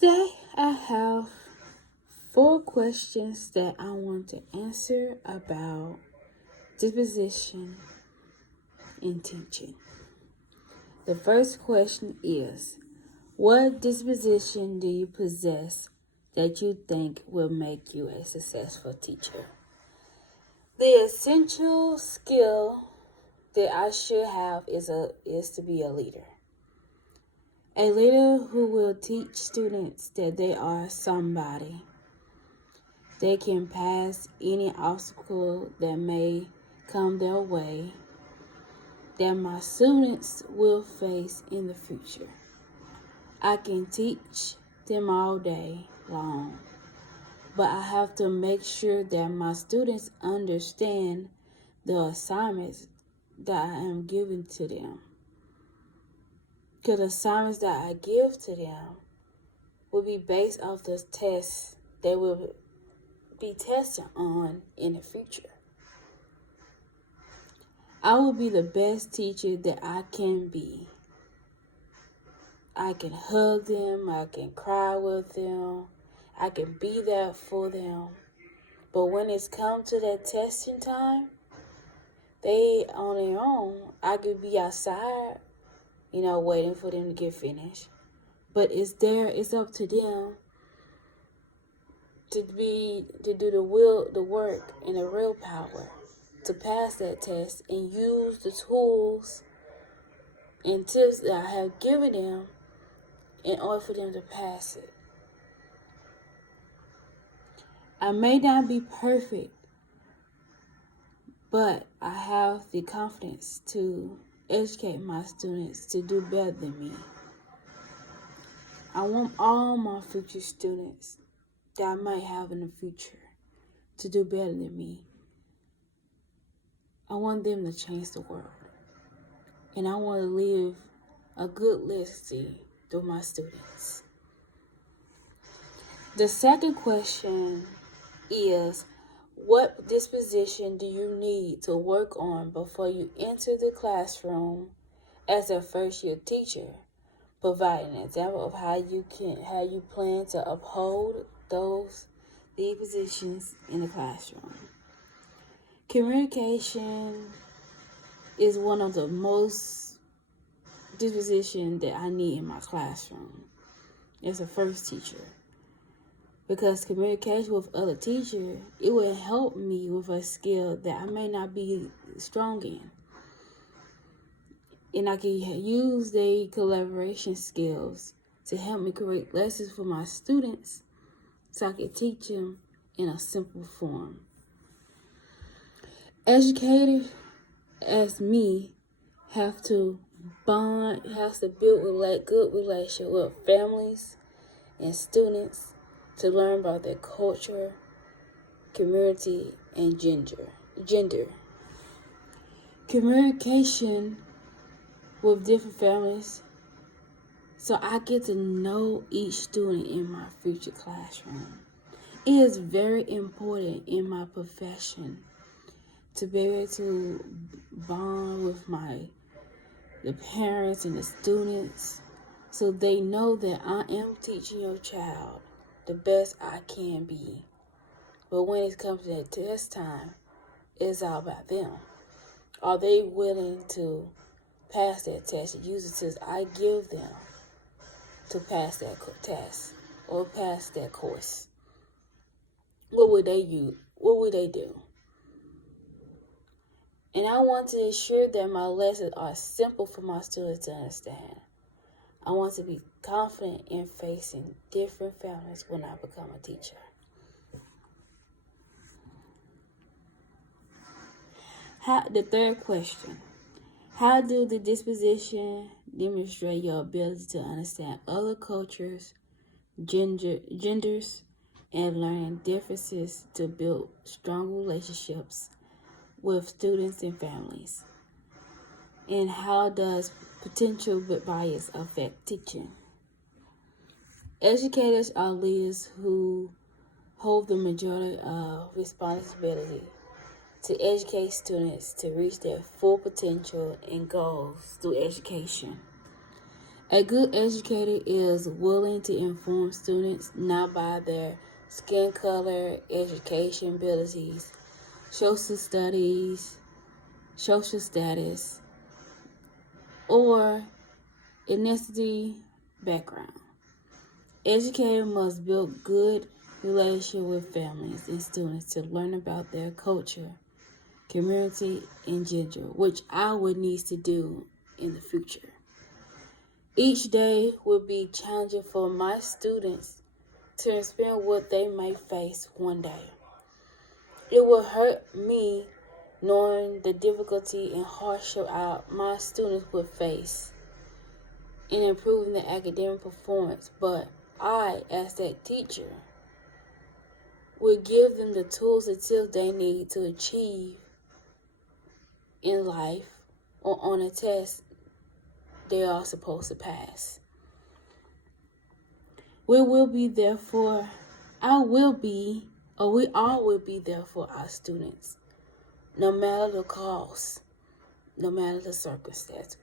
Today I have 4 questions that I want to answer about disposition in teaching. The first question is, what disposition do you possess that you think will make you a successful teacher? The essential skill that I should have is to be a leader. A leader who will teach students that they are somebody. They can pass any obstacle that may come their way that my students will face in the future. I can teach them all day long, but I have to make sure that my students understand the assignments that I am giving to them. Because the assignments that I give to them will be based off the tests they will be tested on in the future. I will be the best teacher that I can be. I can hug them, I can cry with them, I can be there for them. But when it's come to that testing time, they on their own, I could be outside, waiting for them to get finished. But it's up to them to do the work and the real power to pass that test and use the tools and tips that I have given them in order for them to pass it. I may not be perfect, but I have the confidence to educate my students to do better than me. I want all my future students that I might have in the future to do better than me. I want them to change the world. And I want to leave a good legacy through my students. The second question is, what disposition do you need to work on before you enter the classroom as a first-year teacher? Provide an example of how you plan to uphold these positions in the classroom. Communication is one of the most disposition that I need in my classroom as a first teacher. Because communication with other teachers, it will help me with a skill that I may not be strong in. And I can use the collaboration skills to help me create lessons for my students so I can teach them in a simple form. Educators, as me, have to build good relationship with families and students to learn about their culture, community, and gender. Communication with different families, so I get to know each student in my future classroom. It is very important in my profession to be able to bond with the parents and the students so they know that I am teaching your child the best I can be. But when it comes to that test time, it's all about them. Are they willing to pass that test and use the tips I give them to pass that test or pass that course? What would they use? What would they do? And I want to ensure that my lessons are simple for my students to understand. I want to be confident in facing different families when I become a teacher. The third question, how do the disposition demonstrate your ability to understand other cultures, genders, and learning differences to build strong relationships with students and families? And how does potential bias affect teaching? Educators are leaders who hold the majority of responsibility to educate students to reach their full potential and goals through education. A good educator is willing to inform students not by their skin color, education abilities, social studies, social status, or ethnicity background. Educators must build good relationship with families and students to learn about their culture, community, and gender, which I would need to do in the future. Each day will be challenging for my students to experience what they may face one day. It will hurt me knowing the difficulty and hardship my students would face in improving their academic performance, but I, as that teacher, will give them the tools and tips they need to achieve in life or on a test they are supposed to pass. We will be there for, we all will be there for our students, no matter the cost, no matter the circumstance.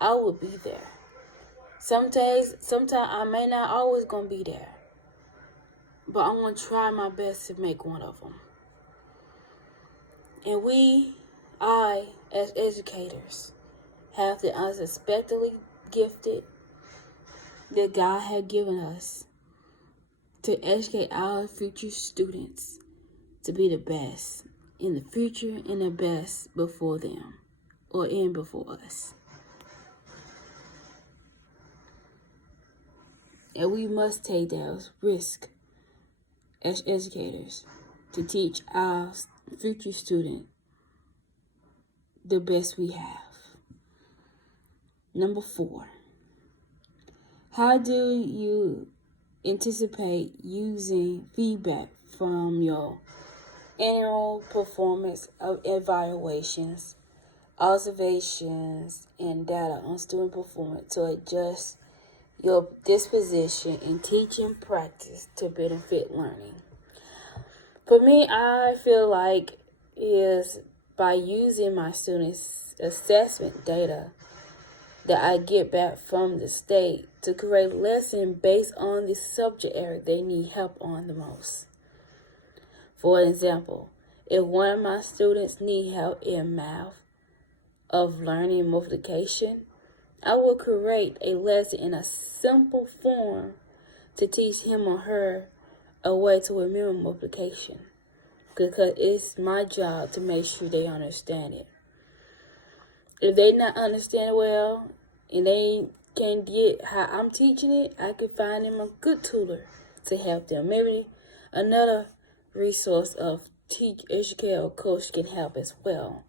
I will be there. Sometimes I may not always gonna be there, but I'm gonna try my best to make one of them. And I, as educators, have the unexpectedly gifted that God had given us to educate our future students to be the best in the future and the best before them or in before us. And we must take that risk as educators to teach our future student the best we have. Number 4, how do you anticipate using feedback from your annual performance of evaluations, observations, and data on student performance to adjust your disposition and teaching practice to benefit learning? For me, I feel like is by using my students' assessment data that I get back from the state to create lessons based on the subject area they need help on the most. For example, if one of my students need help in math of learning multiplication, I will create a lesson in a simple form to teach him or her a way to remember multiplication, because it's my job to make sure they understand it. If they not understand it well and they can't get how I'm teaching it, I could find them a good tutor to help them. Maybe another resource of educator or coach can help as well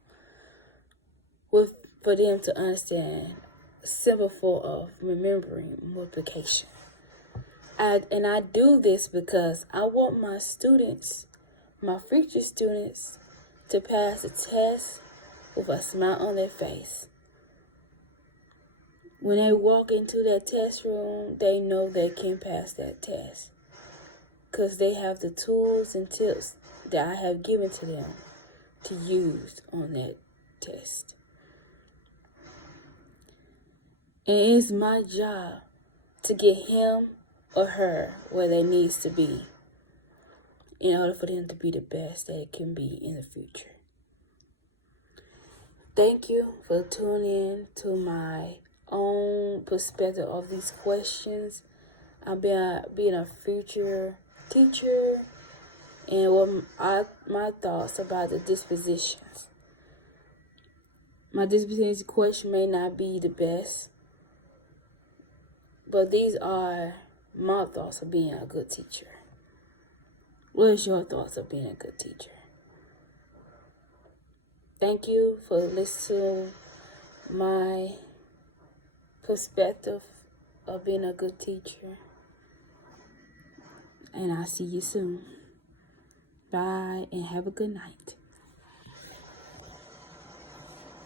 for them to understand a simple form of remembering multiplication. And I do this because I want my students, my future students, to pass the test with a smile on their face. When they walk into that test room, they know they can pass that test because they have the tools and tips that I have given to them to use on that test. And it's my job to get him or her where they needs to be in order for them to be the best that it can be in the future. Thank you for tuning in to my own perspective of these questions. I've been being a future teacher and my thoughts about the dispositions. My disposition question may not be the best, but these are my thoughts of being a good teacher. What is your thoughts of being a good teacher? Thank you for listening to my perspective of being a good teacher. And I'll see you soon. Bye and have a good night.